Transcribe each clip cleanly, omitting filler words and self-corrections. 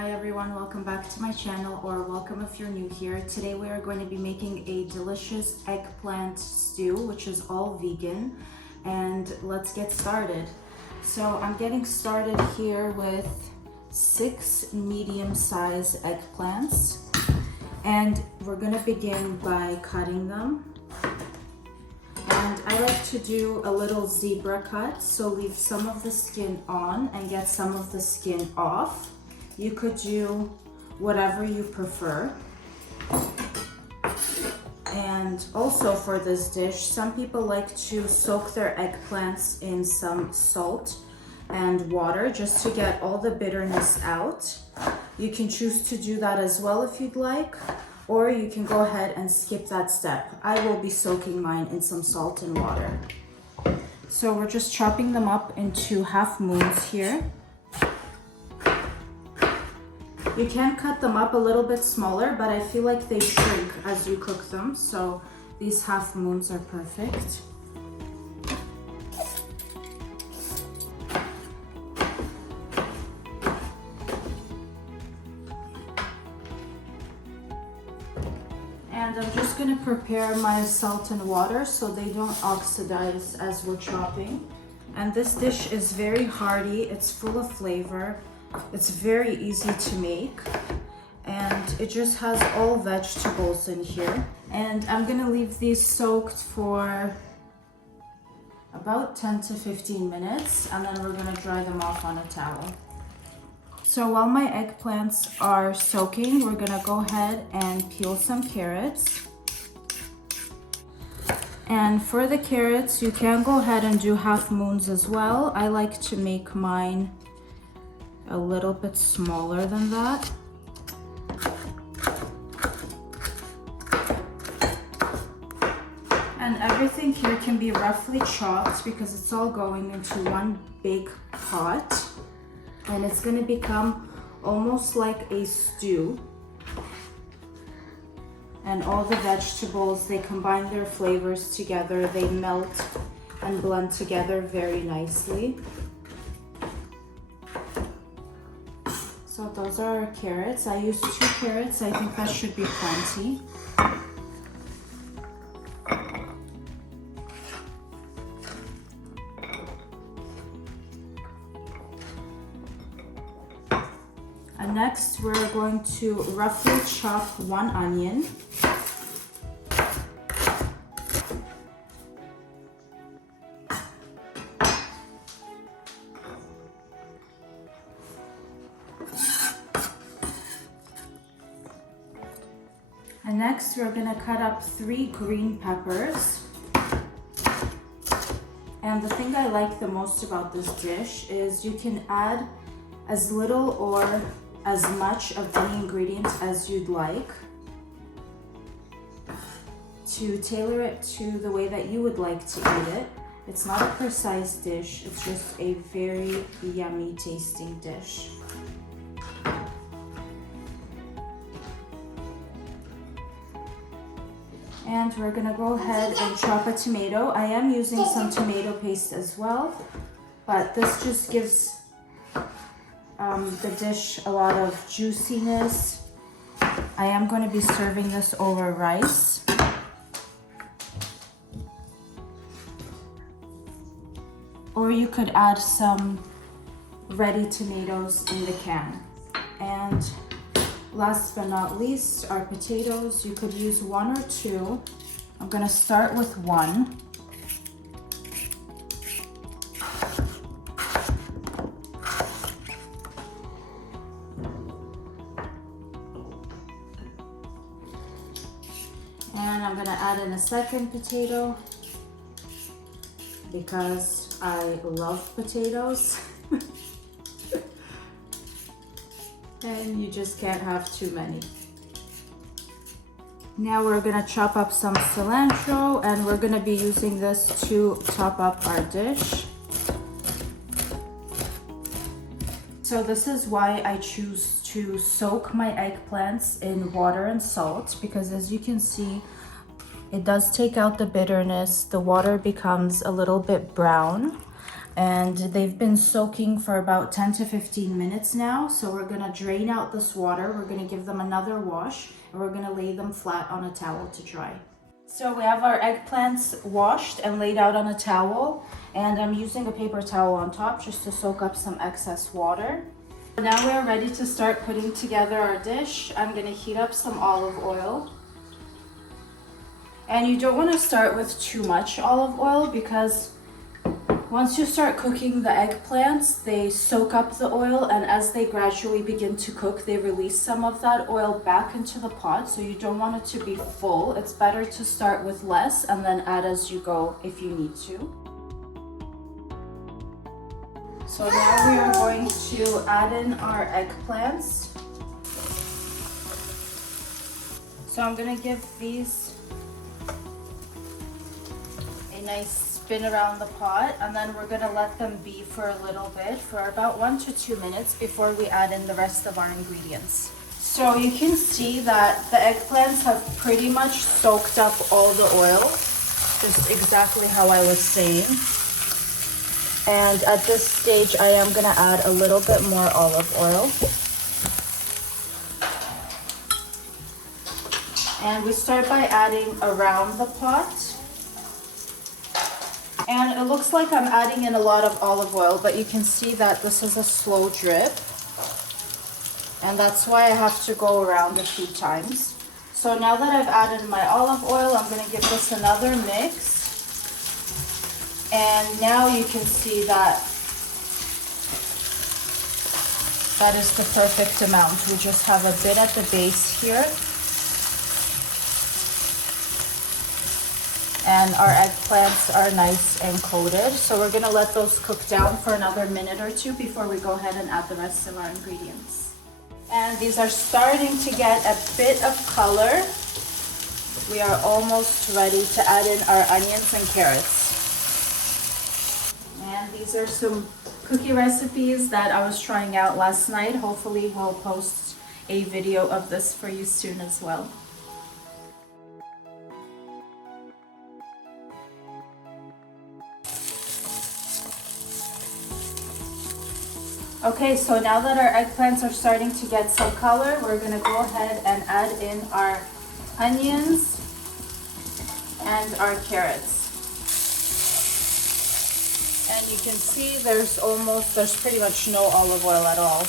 Hi everyone, welcome back to my channel, or welcome if you're new here. Today we are going to be making a delicious eggplant stew, which is all vegan, and let's get started. So I'm getting started here with 6 medium-sized eggplants, and we're going to begin by cutting them. And I like to do a little zebra cut, so leave some of the skin on and get some of the skin off. You could do whatever you prefer. And also for this dish, some people like to soak their eggplants in some salt and water just to get all the bitterness out. You can choose to do that as well if you'd like, or you can go ahead and skip that step. I will be soaking mine in some salt and water. So we're just chopping them up into half moons here. You can cut them up a little bit smaller, but I feel like they shrink as you cook them, so these half moons are perfect. And I'm just going to prepare my salt and water so they don't oxidize as we're chopping. And this dish is very hearty, it's full of flavor. It's very easy to make, and it just has all vegetables in here. And I'm gonna leave these soaked for about 10 to 15 minutes, and then we're gonna dry them off on a towel. So while my eggplants are soaking, we're gonna go ahead and peel some carrots. And for the carrots, you can go ahead and do half moons as well. I like to make mine a little bit smaller than that. And everything here can be roughly chopped because it's all going into one big pot, and it's going to become almost like a stew. And all the vegetables, they combine their flavors together, they melt and blend together very nicely. So those are our carrots. I used 2 carrots. I think that should be plenty. And next we're going to roughly chop 1 onion. And next we're gonna cut up 3 green peppers. And the thing I like the most about this dish is you can add as little or as much of any ingredient as you'd like to tailor it to the way that you would like to eat it. It's not a precise dish, it's just a very yummy tasting dish. And we're gonna go ahead and chop a tomato. I am using some tomato paste as well, but this just gives the dish a lot of juiciness. I am going to be serving this over rice. Or you could add some ready tomatoes in the can. And last but not least, our potatoes. You could use 1 or 2. I'm gonna start with 1. And I'm gonna add in a second potato because I love potatoes. And you just can't have too many. Now we're gonna chop up some cilantro, and we're gonna be using this to top up our dish. So this is why I choose to soak my eggplants in water and salt, because as you can see, it does take out the bitterness. The water becomes a little bit brown, and they've been soaking for about 10 to 15 minutes now. So we're gonna drain out this water. We're gonna give them another wash, and we're gonna lay them flat on a towel to dry. So we have our eggplants washed and laid out on a towel, and I'm using a paper towel on top just to soak up some excess water. Now we're ready to start putting together our dish. I'm gonna heat up some olive oil. And you don't want to start with too much olive oil, because once you start cooking the eggplants, they soak up the oil, and as they gradually begin to cook, they release some of that oil back into the pot. So you don't want it to be full. It's better to start with less and then add as you go if you need to. So now we are going to add in our eggplants. So I'm gonna give these a nice spin around the pot, and then we're gonna let them be for a little bit, for about 1 to 2 minutes before we add in the rest of our ingredients. So you can see that the eggplants have pretty much soaked up all the oil, just exactly how I was saying. And at this stage, I am gonna add a little bit more olive oil. And we start by adding around the pot. And it looks like I'm adding in a lot of olive oil, but you can see that this is a slow drip. And that's why I have to go around a few times. So now that I've added my olive oil, I'm gonna give this another mix. And now you can see that that is the perfect amount. We just have a bit at the base here. And our eggplants are nice and coated. So we're gonna let those cook down for another minute or two before we go ahead and add the rest of our ingredients. And these are starting to get a bit of color. We are almost ready to add in our onions and carrots. And these are some cookie recipes that I was trying out last night. Hopefully we'll post a video of this for you soon as well. Okay, so now that our eggplants are starting to get some color, we're gonna go ahead and add in our onions and our carrots. And you can see there's pretty much no olive oil at all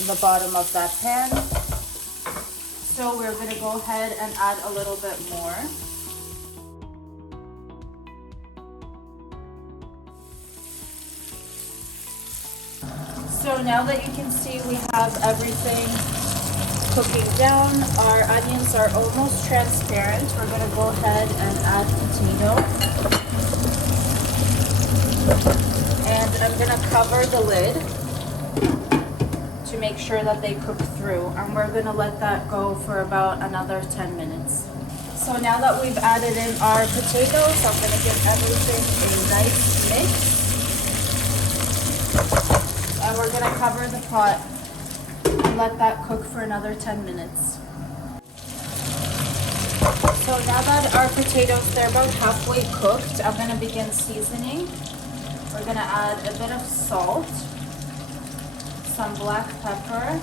in the bottom of that pan. So we're gonna go ahead and add a little bit more. So now that you can see we have everything cooking down, our onions are almost transparent. We're gonna go ahead and add potato. And I'm gonna cover the lid to make sure that they cook through. And we're gonna let that go for about another 10 minutes. So now that we've added in our potatoes, I'm gonna give everything a nice mix. And we're gonna cover the pot and let that cook for another 10 minutes. So now that our potatoes, they're about halfway cooked, I'm gonna begin seasoning. We're gonna add a bit of salt, some black pepper,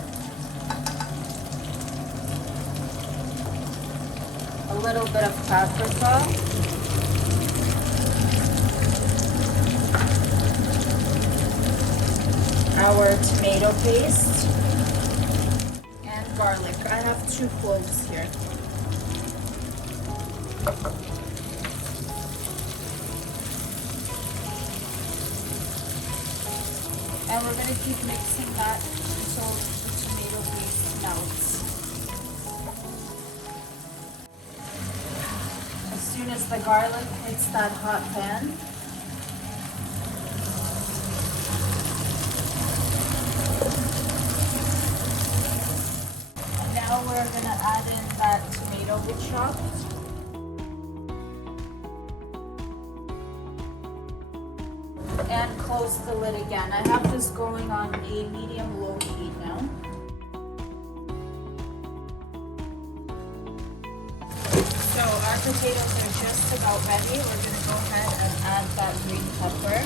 a little bit of paprika, our tomato paste, and garlic. I have 2 cloves here. And we're going to keep mixing that until the tomato paste melts. As soon as the garlic hits that hot pan, now we're going to add in that tomato we chopped. And close the lid again. I have this going on a medium-low heat now. So our potatoes are just about ready. We're going to go ahead and add that green pepper.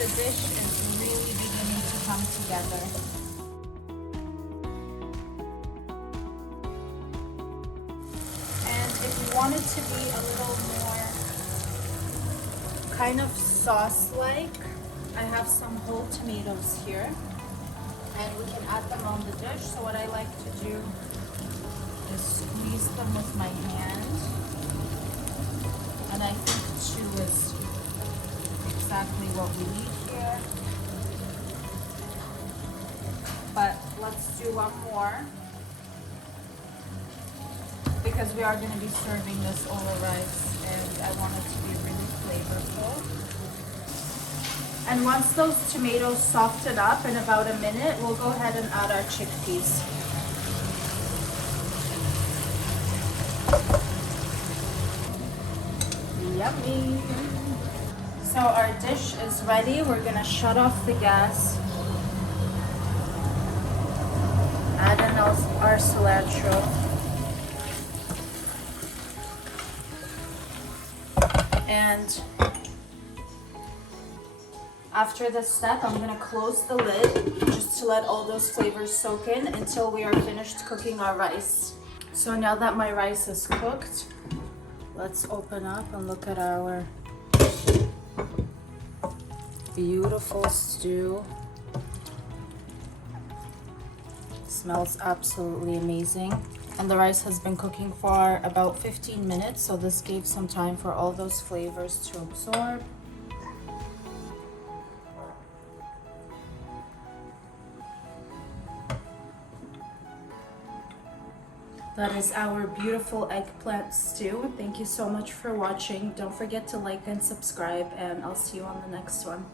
the dish is really beginning to come together. And if you want it to be a little more kind of sauce-like, I have some whole tomatoes here. And we can add them on the dish. So what I like to do is squeeze them with my hand. And I think 2 is exactly what we need here. But let's do one more, because we are going to be serving this over rice and I want it to be really flavorful. And once those tomatoes soften up in about a minute, we'll go ahead and add our chickpeas. Yummy! So our dish is ready. We're gonna shut off the gas. Add in our cilantro. And after this step, I'm gonna close the lid just to let all those flavors soak in until we are finished cooking our rice. So now that my rice is cooked, let's open up and look at our beautiful stew. Smells absolutely amazing. And the rice has been cooking for about 15 minutes, so this gave some time for all those flavors to absorb. That is our beautiful eggplant stew. Thank you so much for watching. Don't forget to like and subscribe, and I'll see you on the next one.